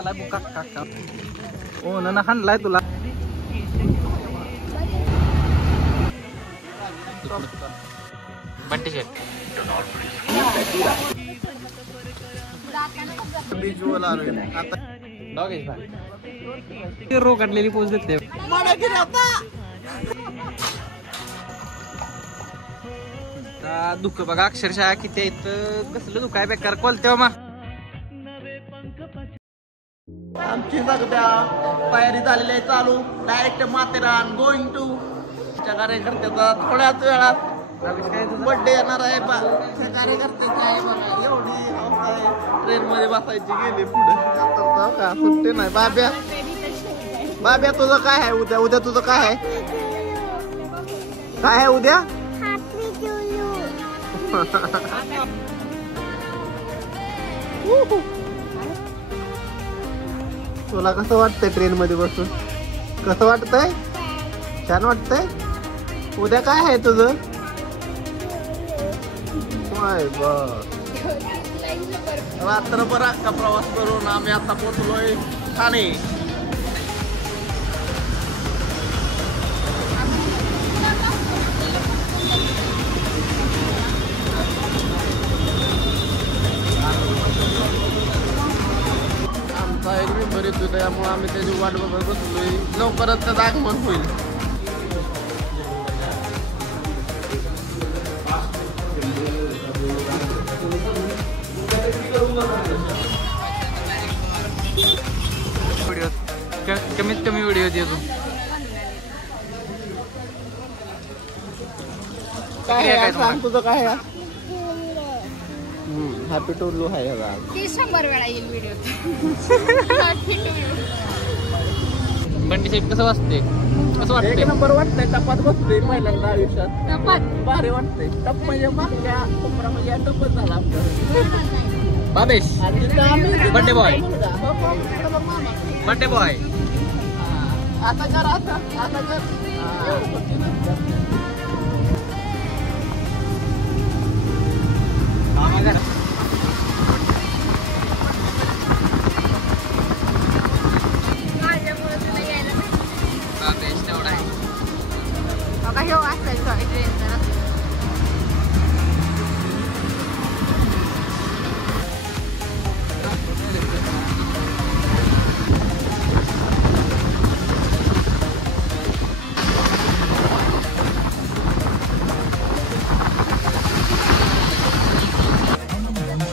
केला बुका काका ओ ना हाणलाय तुला बंटी शेट बिजवल आलोय आता डॉग रो काढलेली पोच देते मला गिरे आता दुःख बघा अक्षरशः किती आहेत कसलं दुःख आहे बेकार कॉल तेव्हा मा आमची सगळ्या तयारी झालेली आहे चालू डायरेक्ट माथेरान गोइंग टू कार्यकर्त्याचा थोड्याच वेळात बर्थडे येणार आहे कार्यकर्त्याचा आहे बघा एवढी अवस्था आहे ट्रेन मध्ये बसायची गेली पुढे का सुट्टी नाही बाब्या तुझं काय आहे उद्या तुझं काय आहे उद्या तुला कसं वाटतंय ट्रेन मध्ये बसून कसं वाटतंय छान वाटतंय उद्या काय आहे तुझं रात्रभर अख्खा प्रवास करून आम्ही आता पोहोचलोय ठाणे आमचा एक मेंबर येतो त्यामुळे आम्ही त्याची वाट बघत बसलोय लवकरच त्याचं आगमन होईल कमीत कमी व्हिडिओ देतो काय आहे सांग तुझं काय आहे हॅपी टू लू आहे 100 वेळा येईल व्हिडिओ बंटी शेट कसं वाटते कसं वाटतंय एक नंबर वाटतंय टपात बसतोय पहिल्यांदा आयुष्यात भारी वाटतंय टप म्हणजे मागच्या कोपरा म्हणजे टपच झाला आमचा बाबेश बर्थडे बॉय बर्थडे बॉय आता कर आता कर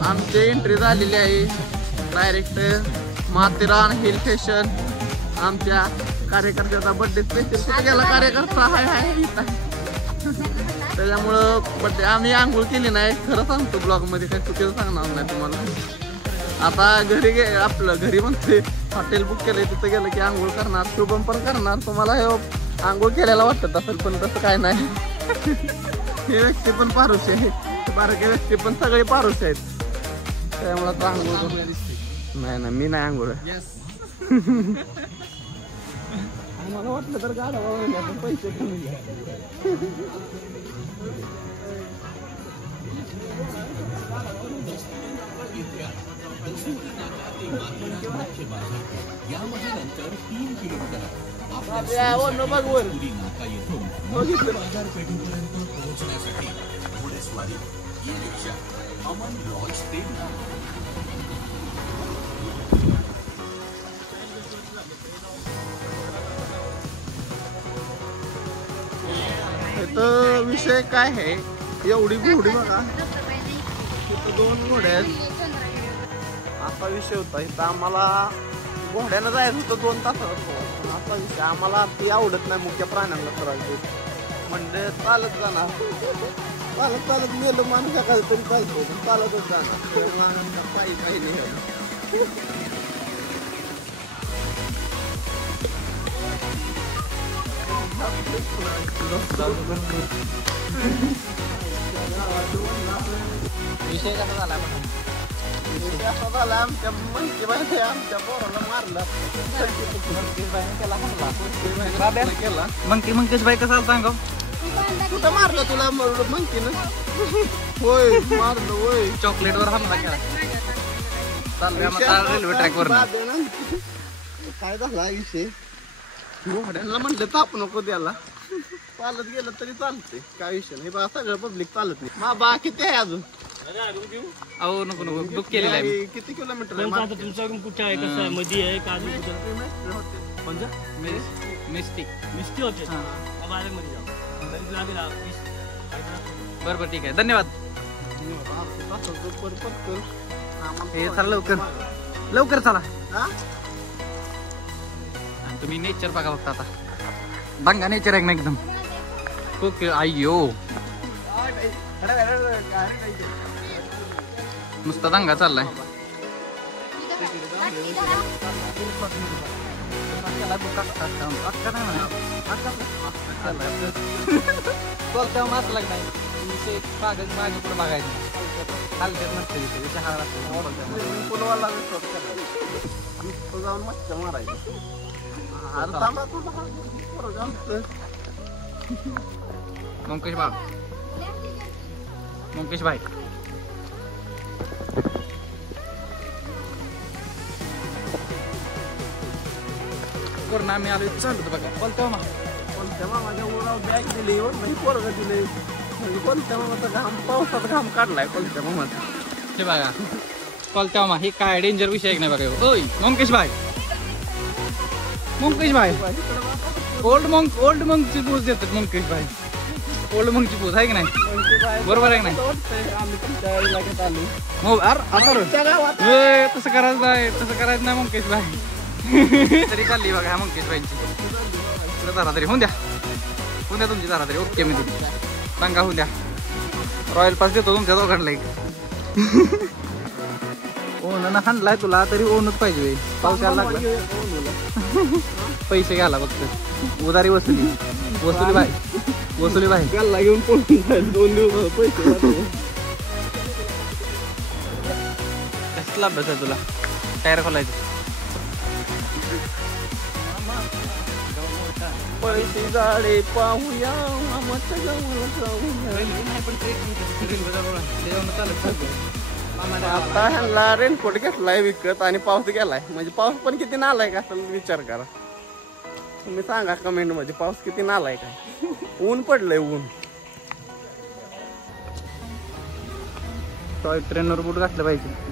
आमची एंट्री झालेली आहे डायरेक्ट माथेरान हिल स्टेशन आमच्या कार्यकर्त्याचा बर्थडे स्पेशल गेला कार्यकर्ता हाय त्याच्यामुळं बर्थडे आम्ही आंघोळ केली नाही खरं सांगतो ब्लॉग मध्ये काही चुकीचं सांगणार नाही तुम्हाला आता घरी आपलं घरी म्हणते हॉटेल बुक केलंय तिथं गेलं की आंघोळ करणार शुभम पण करणार तुम्हाला हे आंघोळ केलेला वाटत असेल पण तसं काय नाही हे व्यक्ती पण पारुशी आहे बारके व्यक्ती पण सगळे पारुशी आहेत त्यामुळे तर आंघोळ नाही मी नाही आंघोळ मला वाटलं तर गाडा पैसे कमी तर विषय काय आहे एवढी घोडी बघा तिथं 2 घोड्या आहेत असा विषय होता इथं आम्हाला घोड्यानं जायचं होतं 2 तासात असा विषय आम्हाला ती आवडत नाही मुख्य प्राण्यांना करायचं म्हणजे चालत जाणार चालत मेलं माणूस सकाळी तरी चालतो चालतच जाणार तेव्हा पायी काही नाही विषय कसा झाला आमच्या मंकी बाई आमच्या पोराला मारला केला मंकेश बाई कसा सांगा कुठं मारलं तुला मंकीनं होय मारलं होय चॉकलेट वर हमला केला चाललोय आता रेल्वे ट्रॅकवर. काय झाला विषय घोड्यांना म्हणलं ताप नको द्यायला चालत गेलं तरी चालतंय काय विषय नाही बा सगळं पब्लिक चालत नाही बा किती आहे अजून अहो नको नको बुक केलेलं आहे. किती किलोमीटर आहे तुमचा कुठे आहे कसं आहे मध्ये आहे का मिस्टिक. मिस्टी होते मध्ये जाऊ बरं बरं ठीक आहे धन्यवाद. हे चला लवकर लवकर चला. आणि तुम्ही नेचर बघा फक्त आता दंगा नेचर आहे ना एकदम. ओके अय्यो नुसता दंगा चाललाय. मास लागणार कागद माझ्या पुढे बघायचं हलक्यात नसते विषय हा पुलवाला जाऊन मच्छर मारायचं. मुकेश भाई मुकेश भाई कोरोना आम्ही आलो चालू बघा बोलतो मा कोणत्या मामाच्या उरावर बॅग दिली नाही पोरग दिले कोणत्या मामाचा घाम पावसाचा घाम काढलाय कोणत्या मामाचा हे बघा बोलतो मा हे काय डेंजर विषय नाही बघा. ओय मुकेश भाई ओल्ड मंकची पोज देतात मुकेश भाई. ओल्ड मंकची पोज आहे की नाही बरोबर आहे की नाही. आम्ही तुमच्या इलाक्यात आलो तसं करायचं नाही मुकेश भाई. तरी चालली बघा मुकेश भाईंची जरा तरी होऊन द्या तुमची जरा तरी. ओके मी दंगा होऊन द्या. रॉयल पास देतो तुमच्या दोघांना एक. ओन हाणलाय तुला तरी ओनच पाहिजे. पाऊस यायला लागला पैसे घ्यायला फक्त उधारी वसुली भाई गल्ला घेऊन पळून जाईल 2 दिवस पैसे कसला अभ्यास आहे तुला टायर खोलायचं. पैसे झाडे पाहूया आता ह्यांना रेनकोट घेतलाय विकत आणि पाऊस गेलाय म्हणजे पाऊस पण किती नालाय का असेल विचार करा तुम्ही सांगा कमेंट मध्ये पाऊस किती नालाय काय. ऊन पडलंय ऊन. टॉय ट्रेनवर बूट घातलं पाहिजे.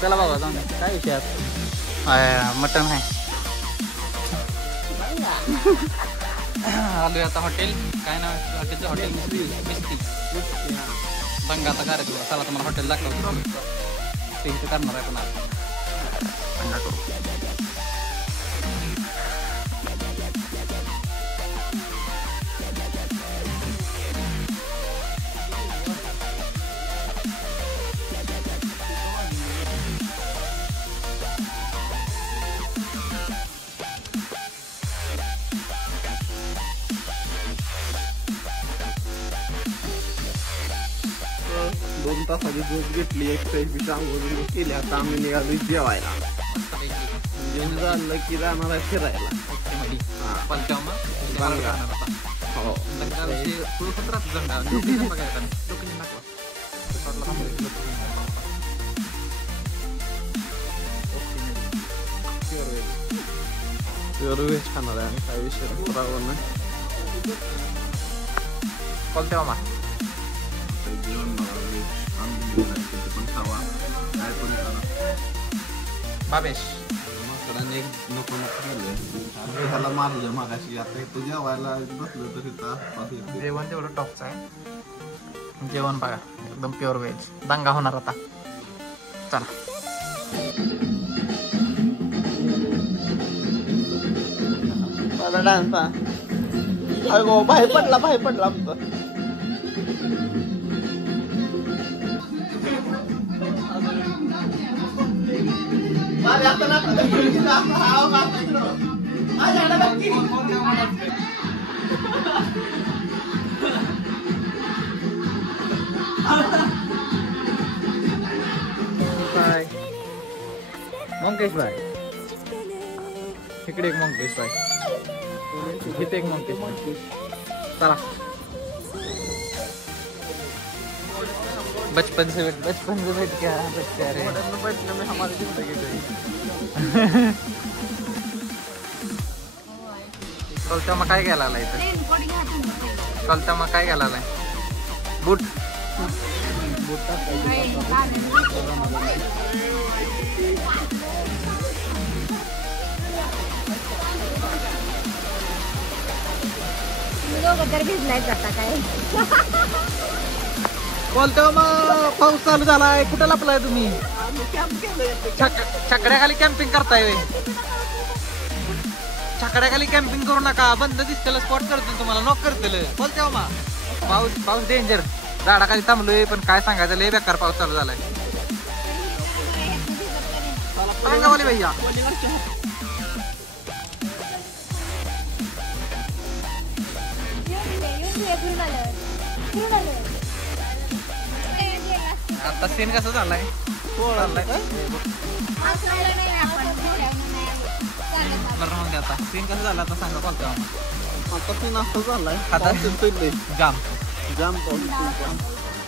चला बाबा जाऊन काय विषय मटन आहे. आलोय आता हॉटेल काय नाव हॉटेलचं हॉटेल मिस्टी दंगाचा कार्यक्रम. चला तुम्हाला हॉटेल दाखवतो ते इथे करणार आहे पण दोन तासाची झोप घेतली एक्सरसाइज बी चांगली केली. आता आम्ही निघालो जेवायला. जेवण झालं की जाणार आहे फिरायला. व्हेज खाणार आहे काय विषय बरोबर नाही. कोणत्या मामा बाबेश ह्याला मारलं मागाशी. आता इथं जेवायला बसलं तर इथं जेवण तेवढं टॉपचं आहे. जेवण बघा एकदम प्युअर व्हेज. दंगा होणार आता. चला डान्स अगो बाहेर पडला आमचा. मंकेश भाई इकडे एक मंकेश भाई इथे एक मंकेश भाई. चला बचपन से बैठ के आ रहे हैं. बैठने में हमारी जिंदगी गई. कलता मग काय घ्यायला आलाय इथं? कलता मग काय घ्यायला आलाय? बूट तर भिजलाय जाता काय. बोलतो मग पाऊस चालू झालाय. कुठं लपलाय तुम्ही? छकड्याखाली कॅम्पिंग करताय वे. छकड्याखाली कॅम्पिंग करू नका. बंद दिसतेला स्पॉट करतील तुम्हाला. नॉक करतील. बोलतो मग पाऊस डेंजर. झाडाखाली थांबलोय पण काय सांगायचं लय बेकार पाऊस चालू झालाय. सांगा बोले भैया. आता सीन कसं झालाय? राहून द्या आता. सीन कसं झालं आता सांगा. बोलतो आता तीन असं झालाय. आता जाम पाऊस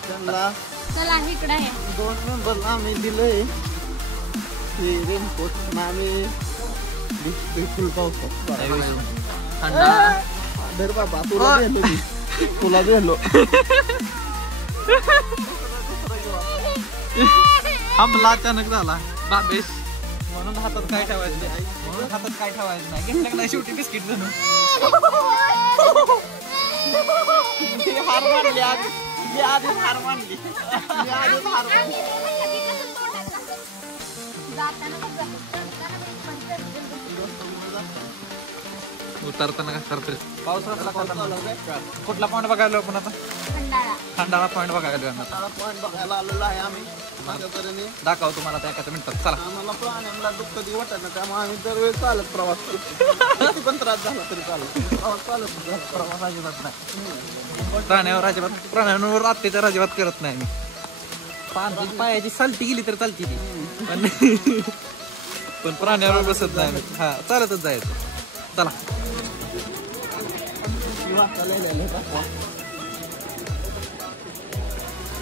त्यांना चला इकडे आहे. 2 मेंबरला आम्ही दिलंय रेनकोट. आम्ही फुल पावसात थंडा. धर बाबा तुला दिलो. हमला अचानक झाला बाबेश. म्हणून हातात काय ठेवायचं नाही. घेतलं नाही शेवटी बिस्किट म्हणून. हार मानली आधीच हार मानली. उतरताना का करतोय पाऊस. कुठला पॉईंट बघायला आपण आता? खंडाळा पॉईंट बघायला पॉईंट बघायला आलेलो आहे आम्ही. दाखव तुम्हाला त्या एका मिनिटात. चला. आम्हाला प्राण्यांना दुःख कधी वाटत ना त्यामुळे आम्ही दरवेळी चालत प्रवास करतो. किती पण त्रास झाला तरी चालत प्रवास अजिबात नाही. प्राण्यांवर आत्तेच्या अजिबात करत नाही मी. पायाची सालटी गेली तर चालती ती पण प्राण्यावर बसत नाही. हा चालतच जायचं. चला.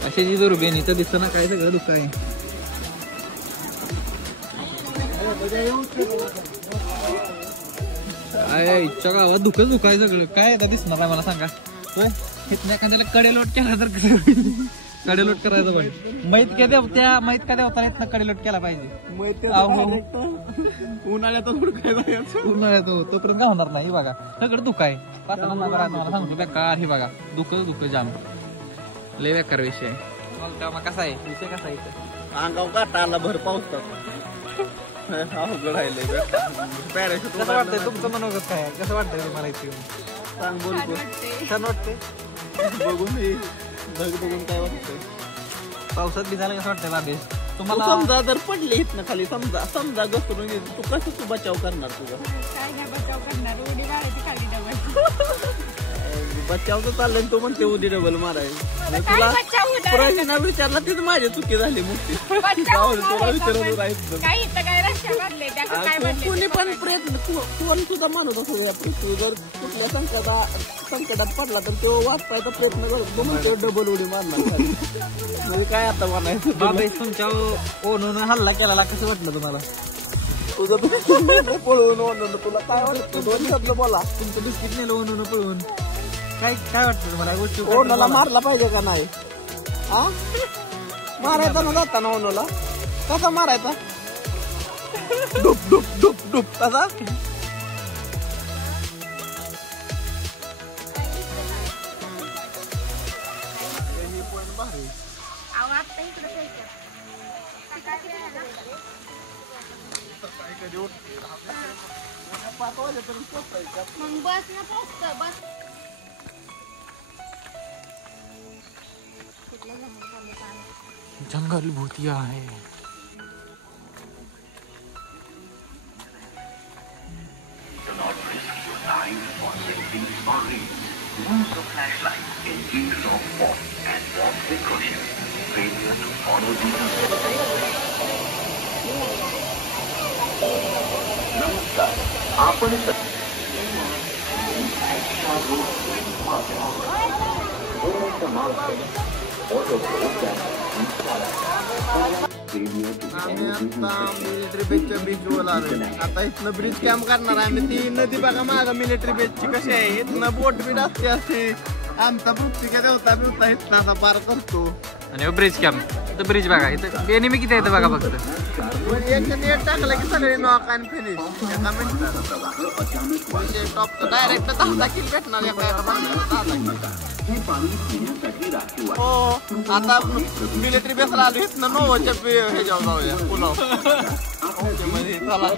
अशी जी दुर्बीण इथं दिसतं ना काय सगळं दुःख आहे. इच्छा गावात दुःख आहे सगळं. काय आता दिसणार आहे मला सांगा. इथं एखाद्याला कडेलोट केला तर कसं कडेलोट करायचं पण माहित का देवता इथनं कडेलोट केला पाहिजे. उन्हाळ्यात तोपर्यंत होणार नाही. बघा सगळं दुःख आहे. मला सांगतो बेकार. हे बघा दुःख जाम लय बेकार विषय आहे. मग कसा आहे विषय? कसा आहे अंगाव काटा आला भर पावसात. अवघड आहे. कसं वाटतंय तुमचं मनोगत काय? कसं वाटतंय तुम्हाला इथे? सांग बोल. छान वाटतंय बघून काय वाटतंय? पावसात भिजायला कसं वाटतंय बाबेश तुम्हाला? समजा जर पडले इथनं खाली समजा घसरून गेली तू कसं बचाव करणार? तुझा काय नाही बचाव करणार. उडी मारायची खाली डबल. बचाव तर चाललंय. तो म्हणते उडी डबल मारायला. तुला प्रश्न विचारला तीच माझी चुकी झाली. मुक्ती कोणी पण प्रयत्न कोण सुद्धा मानत असो. तू जर कुठल्या संकटात पडला तर तो वाचपायचा प्रयत्न करतो. म्हणतो डबल उडी मारणार. म्हणजे काय आता म्हणायचं? बाबेश तुमच्या ओनून हल्ला केला कसं वाटलं तुम्हाला? तुझं पळून ओनून तुला काय वाटतं? 2 शब्द बोला. तुमचं बिस्किट नेलं ओनून पळून. काय वाटतं तुम्हाला गोष्टी? ओनूला मारला पाहिजे का नाही? हा मारायचा ना जाताना ओनूला. कसा मारायचा? डुप डुप डुप डुप कसा? मग बस ना पोचतं बस. जंगल भूतिया है. Use the flashlight in case of fog and walk with caution. Failure to follow the नमस्कार आपण आम्ही आता मिलिटरी बेसच्या बीचवर आलो. आता इथनं ब्रिज कॅम्प करणार आहे आम्ही. ती नदी बघा माग मिलिटरी बेसची कशी आहे. इथनं बोट बीट असते असते. आमचा पुस्तिका देवता बिवता इथनं आता पार करतो. आणि ब्रिज कॅम्प तर ब्रिज बघा इथं एनिमी किती येतं बघा फक्त. एक नेट टाकलं की सगळे नॉक आणि फिनिश एका मिनिटात. टॉप डायरेक्ट 10 किल भेटणार एका. हो आता मिलिटरी बेसला आलो. इथनं नोवाच्या ह्याच्यावर जाऊया पुलाव. ओके मध्ये चला.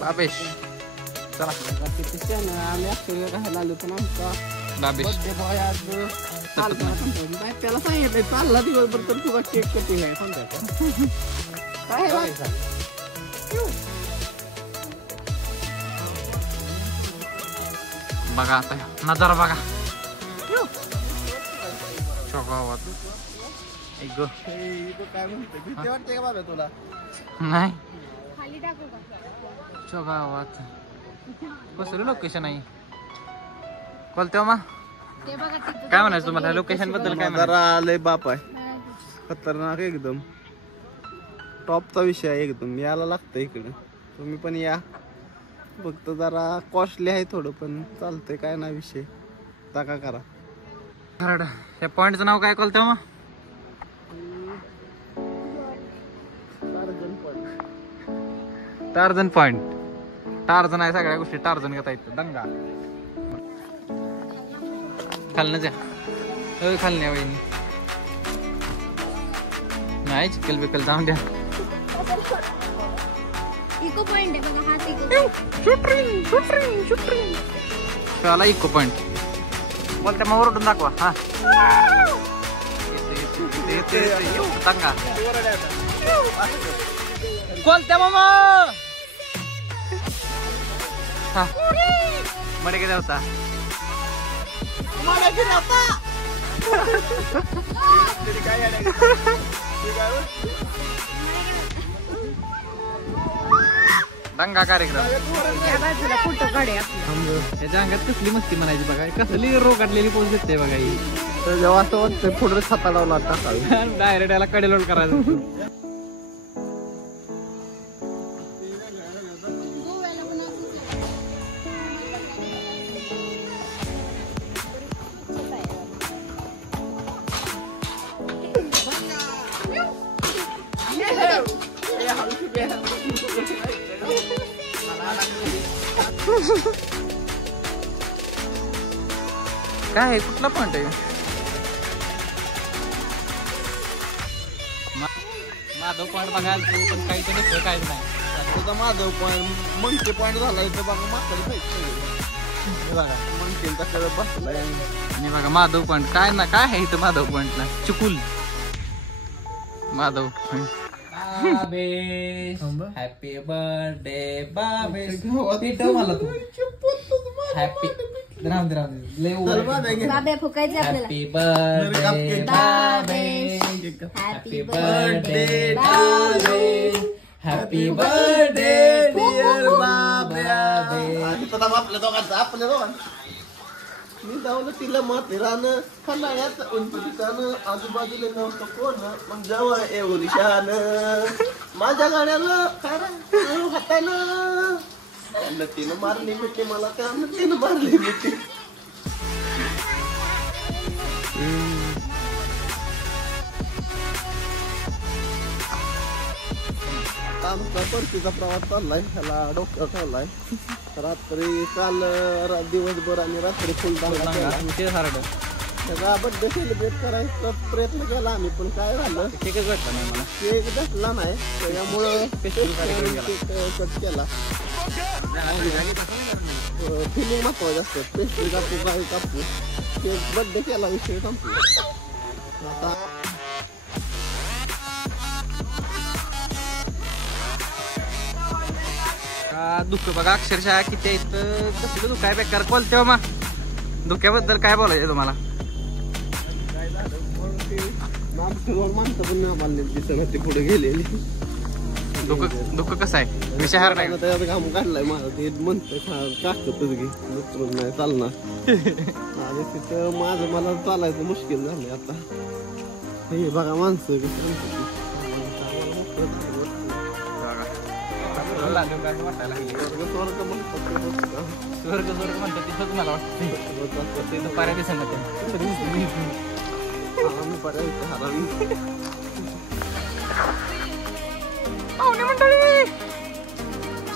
बाबेश चला. आम्ही ऍक्च्युअली राहायला आलो पण आमचा बाबेश बर्थडे बॉय आज त्याला सांगितलं चालला दिवसभर तर तुझा केक कटिंग आहे कोणत्या काय बघा आता नजारा बघा. गावात काय म्हणते भीती वाटते का बाबा तुला. नाही खाली टाकू का गावात कसलं लोकेशन आहे. कोलते मा ते बघा तिथं काय म्हणायचं तुम्हाला लोकेशन बद्दल काय म्हणायचं? जरा लय बाप आहे. खतरनाक एकदम टॉपचा विषय आहे एकदम. यायला लागतं इकडं. तुम्ही पण या. फक्त जरा कॉस्टली आहे थोडं पण चालतंय. काय नाही विषय. टाका करा. खरड या पॉइंटचं नाव काय कोलते मा? Tarzan point. टार्झन आहे सगळ्या गोष्टी टार्झन घेता येतं. दंगा खालनच या. खालने वहिनी नाही चिकल बिकल जाऊन द्या. इको पॉइंट आहे बघा. हा इको चला इको पॉइंट बोलते मग ओरडून दाखवा. हा दंगा बोलते मामा. हा मडे किती होता. दंगा कार्यक्रम. फोटो काढे. याच्या अंगात कसली मस्ती म्हणायची बघा. कसली रो काढलेली पोच देते बघा ही. जेव्हा असं वाटतं पुढे छताडावला टाकावी. डायरेक्ट याला कडेलोड करायचं. काय आहे कुठला पॉइंट आहे. माधव पॉइंट बघायला तू पण काही तर नाही काहीच नाही. तुझा माधव पॉइंट मंकी पॉइंट झाला इथं बघा. माकडे बघा मंकींचा खेळ बसलाय. आणि बघा माधव पॉइंट काय ना काय आहे इथं माधव पॉइंटला. चुकुल Madhav point. Happy birthday Babesh. मला तू हॅपी बाबे फुकायचे आपल्याला. Happy birthday Babesh. Happy birthday Babesh. Happy birthday dear Baba. आपल्या दोघांचं आपल्या दोघांचं. मी जाऊन तिला माथेरानं खलायात उंच ठिकाणं. आजूबाजूला नव्हतं कोण मग जवळ एवढी शान. माझ्या गाड्याला काय हातानं नतीनं मारली मिठी. मला त्या नतीनं मारली मिठी. आमचा परतीचा प्रवास चाललाय. ह्याला डोक्यावर ठेवलाय. रात्री काल दिवसभर आणि रात्री फुल सगळा बर्थडे सेलिब्रेट करायचा प्रयत्न केला आम्ही पण काय झालं केकच भेटला नाही मला. केक भेटला नाही त्याच्यामुळं केक कट केला. फिलिंग महत्वाचे असतात. पेस्ट्री कापू काय कापू केक बर्थडे केला विषय संपला. आता दुःख बघा अक्षरशः किती आहेत. कसलं दुःख आहे बेकार बोलते हो मग. धुक्याबद्दल काय बोलायचं तुम्हाला? काय झालं म्हणून ते माणसं पण आम्हाला दिसत पुढे गेलेली. दुःख कसं आहे? विषय हार नाही. त्यात घाम काढलाय माझा. ते म्हणतोय टाकतच घे दुसरं नाही चालणार. आणि तिथं माझं मला चालायचं मुश्किल झालंय आता. हे बघा माणसं कसं स्वर्ग म्हणतात तिथंच मला वाटतं दुपाऱ्या दिसत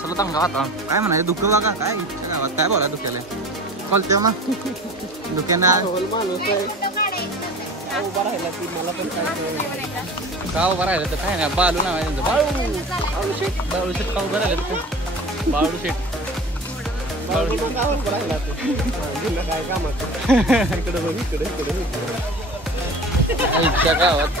चला चांगला वातावरण. काय म्हणायचं दुःख बघा काय गावात काय बोला दुःख्याला बोलते मग दुःख्यानं माणूस आहे. उभा राहिला की मला पण काय का उभं राहिलं तर काय नाही. बालू नाव आहे त्यांचं. बाळू शेठ का उभं राहिलं? बाळू शेठ राहिला ते काय कामाचं. इकडे बघ इकडे इकडे इतक्या गावात